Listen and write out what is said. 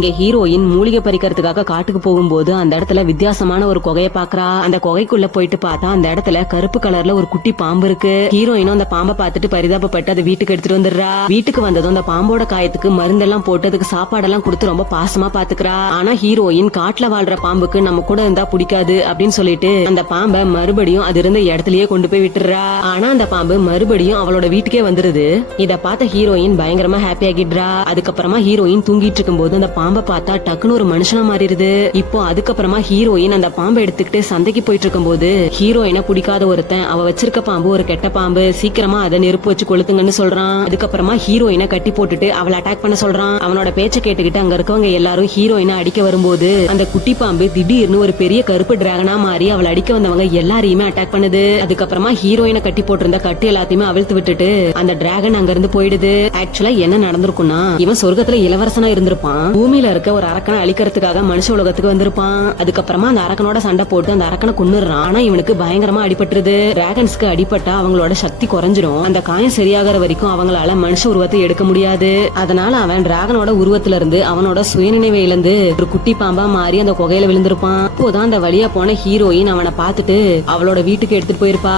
இங்க ஹீரோயின் மூலிகை பறிக்கிறதுக்காக காட்டுக்கு போகும்போது அந்த இடத்துல வித்தியாசமான ஒரு குகையை பாக்குறா. அந்த குகைக்குள்ள போயிட்டு பார்த்தா அந்த இடத்துல கருப்பு கலர்ல ஒரு குட்டி பாம்பு இருக்கு. ஹீரோயினும் அந்த பாம்பை பார்த்துட்டு பரிதாபப்பட்டு அதை வீட்டுக்கு எடுத்துட்டு வந்துடுறா. வீட்டுக்கு வந்ததும் அந்த பாம்போட காயத்துக்கு மருந்தெல்லாம் போட்டு அதுக்கு சாப்பாடெல்லாம் கொடுத்து ரொம்ப பாசமா பாத்துக்கிறா. ஆனா ஹீரோயின் காட்டுல வாழ்ற பாம்புக்கு நம்ம கூட இருந்தா பிடிக்காது அப்படின்னு சொல்லிட்டு அந்த பாம்பை மறுபடியும் அது இருந்த இடத்துலயே கொண்டு போய் விட்டுறா. ஆனா அந்த பாம்பு மறுபடியும் அவளோட வீட்டுக்கே வந்துருது. இத பார்த்த ஹீரோயின் பயங்கரமா ஹாப்பி ஆகிடுறா. அதுக்கப்புறமா ஹீரோயின் தூங்கிட்டு இருக்கும் போது அந்த பாம்பை பார்த்தா டக்குன்னு ஒரு மனுஷனா மாறிடுது. இப்போ அதுக்கப்புறமா ஹீரோயின் அந்த பாம்பை எடுத்துக்கிட்டு சந்தைக்கு போயிட்டு இருக்கும் போது ஹீரோயினை பிடிக்காத ஒருத்தன் அவ வச்சிருக்க பாம்பு ஒரு கெட்ட பாம்பு, சீக்கிரமா அதை நெருப்பு வச்சு கொளுத்துங்கன்னு சொல்றான். அதுக்கப்புறமா ஹீரோயினை கட்டி போட்டுட்டு அவளை அட்டாக் பண்ண சொல்றான். அவனோட பேச்ச கேட்டுக்கிட்டு அங்க இருக்கவங்க எல்லாரும் ஹீரோயினை அடிக்க வரும்போது அந்த குட்டி பாம்பு திடீர்னு ஒரு பெரிய கருப்பு டிராகனா மாறி அவளை அடிக்க வந்தவங்க எல்லாரையுமே அட்டாக் பண்ணுது. அதுக்கப்புறமா ஹீரோயினை கட்டி போட்டிருந்த கட்டி எல்லாத்தையுமே அவிழ்த்து விட்டுட்டு அந்த டிராகன் அங்க இருந்து போயிடுது. ஆக்சுவலா என்ன நடந்திருக்கும்னா இவன் சொர்க்கத்துல இளவரசனா இருந்திருப்பான். பூமியில இருக்க ஒரு அரக்கனை அழிக்கிறதுக்காக மனுஷ உலகத்துக்கு வந்திருப்பான். அதுக்கப்புறமா அந்த அரக்கனோட சண்டை போட்டு அந்த அரக்கனை கொன்னுறான். ஆனா இவனுக்கு பயங்கரமா அடிபட்டுருது. டிராகன்ஸ்க்கு அடிபட்டா அவங்களோட சக்தி குறைஞ்சிரும். அந்த காயம் சரியாகிற வரைக்கும் அவங்களால மனுஷ உருவத்தை எடுக்க முடியாது. அதனால அவன் டிராகனோட உருவத்துல இருந்து அவனோட சுயநினைவை இழந்து ஒரு குட்டி பாம்பா மாறி அந்த குகையில விழுந்திருப்பான். அப்போதான் அந்த வழியா போன ஹீரோயின் அவனை பார்த்துட்டு அவளோட வீட்டுக்கு எடுத்துட்டு போயிருப்பா.